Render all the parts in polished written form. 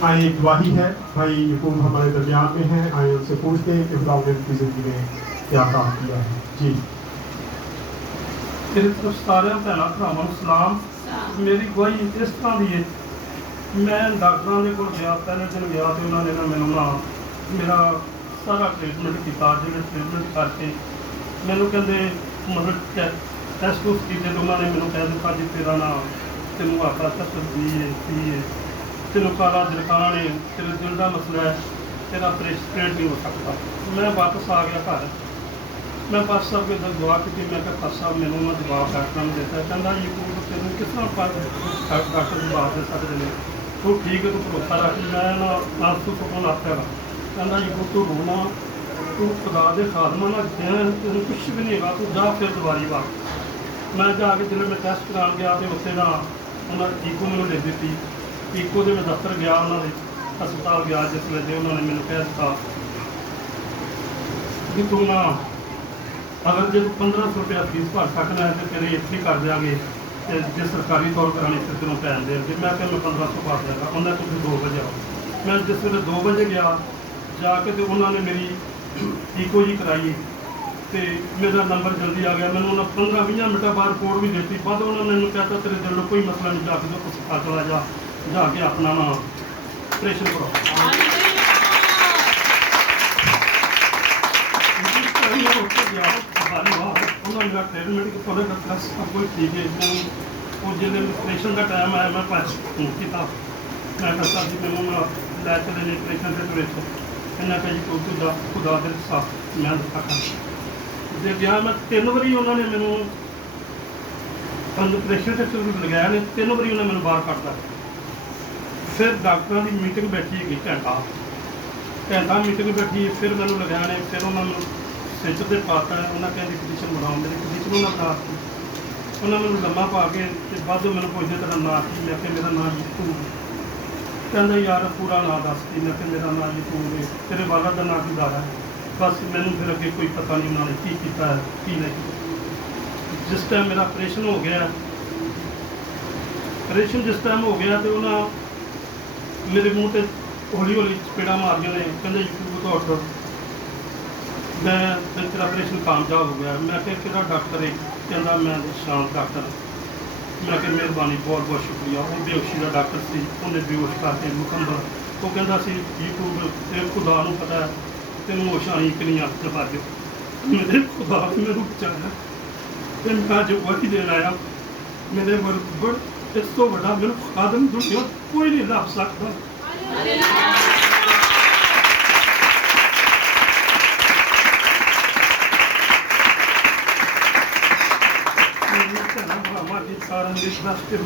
आए एक गवाही है, भाई यकूब हमारे दरमियान में हैं, आए उनसे पूछते हैं कि खुदा ने उनकी ज़िंदगी में क्या काम किया है। जी मेरी तरफ सारे भैन भरावां नूं सलाम। मेरी गवाही इस तरह की है, मैं डॉक्टरों के कोल गया, पहले दिन गया तो उन्होंने ना मैनू ना मेरा सारा ट्रीटमेंट किया, जो ट्रीटमेंट करके मैनू कहते मतलब टेस्ट टूस्ट किए तो उन्होंने मैनू कह दिता जी तेरा ना तेन आपका टेस्ट पी है तेन काला जलकान है, तेरे दिल का मसला है, तेरा ऑपरेशन नहीं हो सकता। मैं वापस आ गया घर, मैं पास साहब के दुआ की, मैं क्या पास साहब मैंने उन्होंने जवाब डॉक्टर ने देता, कहना यूट्यूब तेन किस तरह डॉक्टर जवाब दे सकते हैं, तू ठीक है, तू भरोसा रख। मैं ना आंसू सुकून आखिया कहना यूट्यूब तू रोना, तू खुदा के खादमा ना गया, तेन कुछ भी नहीं होगा, तू जा फिर दोबारी बात। मैं जाके जिले मैं टेस्ट करान गया तो उत्थे ना उन्होंने ईको मैंने दे दी, ईको के मैं दफ्तर गया, उन्होंने हस्पताल गया, जिस वे उन्होंने मैंने कह दिता कि तू ना अगर जो 1500 रुपया फीस भर सकना है तो तेरे इतनी कर देंगे, जो सरकारी तौर करानी फिर तेनों पैन देंगे। मैं क्या मैं 1500 भर देगा, उन्हें तुम 2 बजे आओ। मैं जिस वे 2 बजे गया जाके तो उन्होंने मेरी ईको जी कराई तो मेरा नंबर जल्दी आ गया। मैंने उन्होंने 15-20 मिनट बाद रिपोर्ट भी दी, बाद उन्होंने मैंने कहता तेरे दिल में कोई मसला नहीं, जाके तो कुछ चला जाके अपना ना ऑपरेशन करो। उन्होंने मेरा ट्रीटमेंट थोड़े प्लस सब कुछ ठीक है। और जो ऑपरेशन का टाइम आया मैं पास फोन किया, मैं कहता जी मैंने लै चले ऑपरेशन से तुरे इन्हें कहा जी तू खुदा दे साथ मैं दसा कर जे गया। मैं 3 बारी उन्होंने मैनू ऑपरेशन से लगाया ने, 3 बारी उन्हें मैंने बाहर कटता। फिर डॉक्टरों की मीटिंग बैठी है घंटा मीटिंग बैठी, फिर मैंने लगाया ने, फिर उन्होंने स्विच पर पाता है, उन्हें कहती कंडीशन बनाओ, मेरी कंडीशन उन्हें बना दी। उन्हें मैंने लम्मा पा के बाद मैंने पुछते तेरा नाम की, मैं क्या मेरा नाम यूट्यूब। कहता यार पूरा नाम दस की, मैं क्या मेरा नाम यूट्यूब है, तेरे वाला का नाम की दादा है। बस मैंने फिर अगे कोई पता नहीं उन्होंने की किया है की नहीं। जिस टाइम मेरा ऑपरेशन हो गया, ऑपरेशन जिस टाइम हो गया तो उन्हें मेरे मूँह से हौली हौली चपेड़ा मारिया ने, कहते यूट्यूब तो उठ मैं तेरा ऑपरेशन कामयाब हो गया। मैं क्या डॉक्टर है, कहता मैं शांत डॉक्टर। मैं क्या मेहरबानी बहुत बहुत शुक्रिया। वो बेहोशी का डॉक्टर से उन्हें बेहोश करके मुकम्मल वो कहता सी यूट्यूब तेरे खुदा को पता है तेन होश आई कि नहीं हथ पा दो, मेरे खुदा ने मैंने बचाया तो मैं जो वही देन आया। मेरे बरबर इस तो बड़ा मेरे खादम दुनिया कोई नहीं लभ सकता। सारा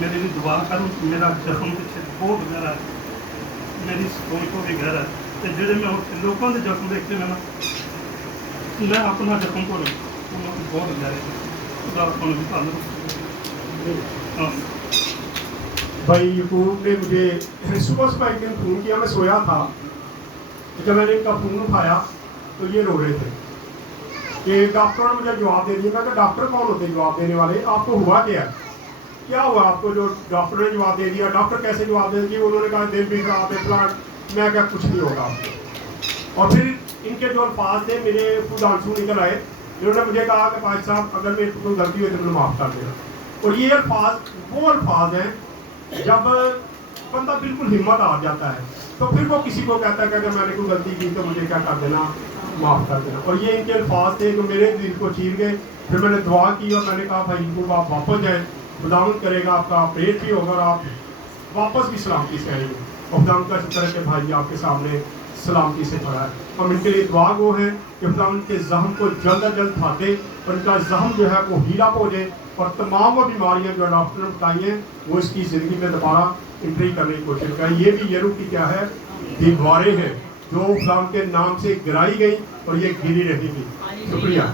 मेरे लिए दुआ करूँ, मेरा जख्म पिछले बहुत गहरा है, मेरी सोच को भी गहरा है। तो जो मैं लोगों के जख्म देखते हैं ना, मैं अपना जख्म को बहुत गहरा है। खुदा को भी धन्यवाद। भाई यकूब ने मुझे सुबह एक दिन फ़ोन किया, मैं सोया था, जब मैंने इनका फ़ोन उठाया तो ये रो रहे थे कि डॉक्टर ने मुझे जवाब दे दिया। मैं कहा डॉक्टर कौन होते जवाब देने वाले, आपको हुआ क्या हुआ आपको जो डॉक्टर ने जवाब दे दिया। डॉक्टर कैसे जवाब दे दिया, उन्होंने कहा दिल भी खराब है प्लांट। मैं क्या कुछ नहीं होगा आपको। और फिर इनके जो अल्फाज थे मेरे खुद आंसू निकल आए। इन्होंने मुझे कहा कि भाई साहब अगर मेरे को कोई गलती हुई तो मुझे माफ़ कर देना। और ये अल्फाज वो अल्फाज हैं जब बंदा बिल्कुल हिम्मत आ जाता है तो फिर वो किसी को कहता है कि अगर मैंने कोई गलती की तो मुझे क्या कर देना, माफ़ कर देना। और ये इनके अल्फाज थे जो मेरे दिल को चीर गए। फिर मैंने दुआ की और मैंने कहा भाई इनको आप वापस जाए, खुदावंद करेगा आपका ऑपरेट भी होगा और आप वापस भी सलामती से आएंगे। और खुदावंद का शुक्र है कि भाई आपके सामने सलामती से खड़ा है। हम इनके लिए दुआ गो हैं कि खुदावंद के जख्म को जल्द अज जल्द फाटे और इनका जख्म जो है वो हीला हो जाए और तमाम वो बीमारियाँ जो डॉक्टर ने बताई हैं वो इसकी ज़िंदगी में दोबारा एंट्री करने की कोशिश करें। ये भी यरू की क्या है, दीवारें हैं जो खुदावंद के नाम से गिराई गई और ये गिरी रहेगी। शुक्रिया।